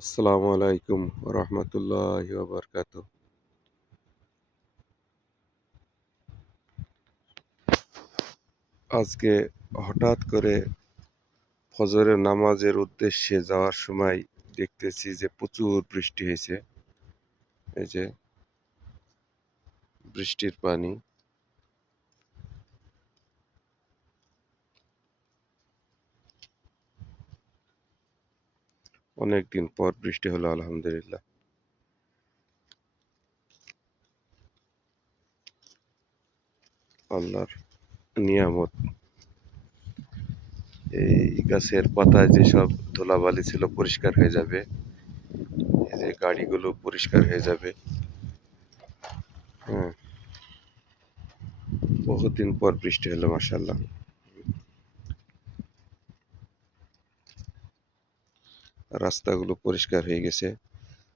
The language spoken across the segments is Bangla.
আসসালামু আলাইকুম রহমতুল্লাহি ওয়া বারাকাতুহু। আজকে হঠাৎ করে ফজরের নামাজের উদ্দেশ্যে যাওয়ার সময় দেখতেছি যে প্রচুর বৃষ্টি হয়েছে। এই যে বৃষ্টির পানি। অনেকদিন পর বৃষ্টি হলো আলহামদুলিল্লাহ। আল্লাহর নিয়ামত। এই গাছের পাতায় যেসব ধুলাবালি ছিল পরিষ্কার হয়ে যাবে। এই যে গাড়িগুলো পরিষ্কার হয়ে যাবে। হ্যাঁ, বহুদিন পর বৃষ্টি হলো মাশাআল্লাহ। রাস্তাগুলো পরিষ্কার হয়ে গেছে।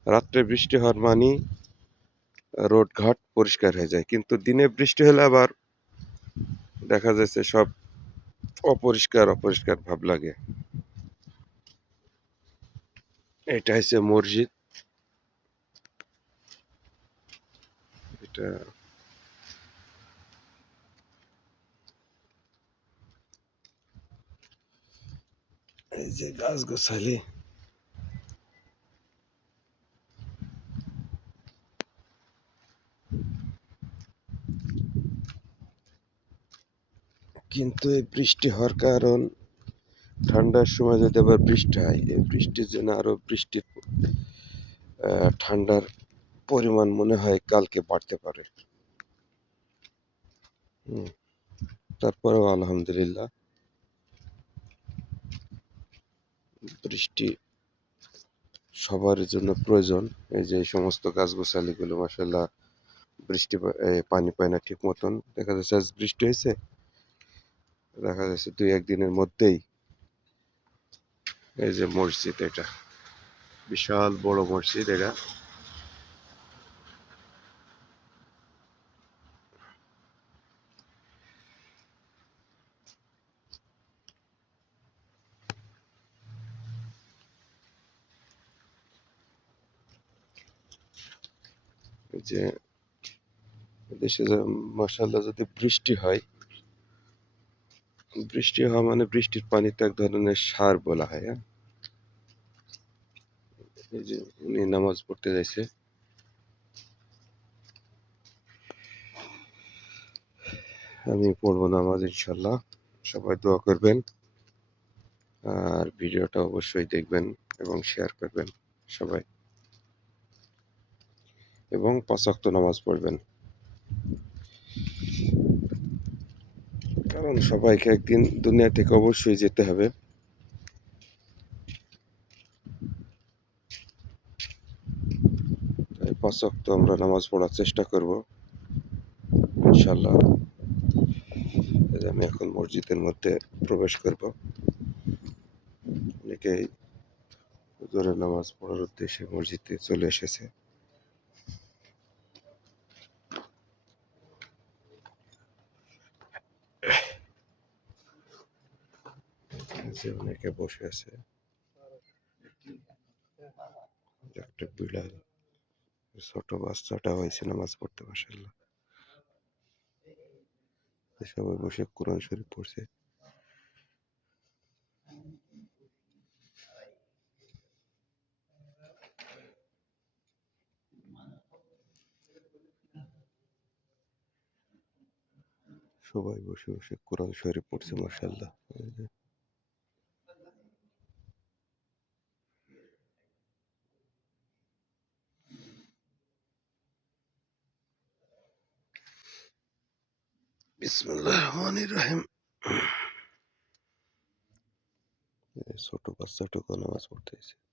রাত্রে বৃষ্টি হওয়ার মানেই রোডঘাট পরিষ্কার হয়ে যায়, কিন্তু দিনে বৃষ্টি হলে আবার দেখা যাচ্ছে সব অপরিষ্কার অপরিষ্কার ভাব লাগে। এটা হচ্ছে মসজিদ। এটা এই যে গাছ গোছালি, কিন্তু এই বৃষ্টি হওয়ার কারণ ঠান্ডার সময় যদি আবার বৃষ্টি হয়, এই বৃষ্টির জন্য আরো বৃষ্টির ঠান্ডার পরিমাণ মনে হয় কালকে বাড়তে পারে। হুম, তারপরেও আলহামদুলিল্লাহ বৃষ্টি সবার জন্য প্রয়োজন। এই যে এই সমস্ত গাছগাছালিগুলো মাশাআল্লাহ পানি পায় না ঠিক মতন। দেখা যাচ্ছে আজ বৃষ্টি হয়েছে, দেখা যাচ্ছে 2-1 দিনের মধ্যেই এই যে মসজিদ, এটা বিশাল বড় মসজিদ। এটা এই যে দেশে মাশাআল্লাহ যদি বৃষ্টি হয়, বৃষ্টি হওয়া মানে বৃষ্টির পানিতে এক ধরনের সার বলা হয়। হ্যাঁ, এই যে উনি নামাজ পড়তে যাইছে, আমি পড়বো নামাজ ইনশাল্লাহ। সবাই দোয়া করবেন আর ভিডিওটা অবশ্যই দেখবেন এবং শেয়ার করবেন সবাই, এবং 5 ওয়াক্ত নামাজ পড়বেন, কারণ সবাইকে একদিন দুনিয়া থেকে অবশ্যই যেতে হবে। তাই 5 ওয়াক্ত আমরা নামাজ পড়ার চেষ্টা করব ইনশাল্লাহ। আমি এখন মসজিদের মধ্যে প্রবেশ করব। অনেকেই হুজুরের নামাজ পড়ার উদ্দেশ্যে মসজিদে চলে এসেছে। যে অনেকে বসে আছে, একটা বিড়াল, ছোট বাচ্চাটা হয়েছে নামাজ পড়তে মাশাআল্লাহ। সবাই বসে কোরআন শরীফ পড়ছে। সবাই বসে বসে কোরআন শরীফ পড়ছে মাশাআল্লাহ। বিসমিল্লাহির রহমানির রহিম। ছোট বাচ্চাটুকু নামাজ পড়তে এসেছে।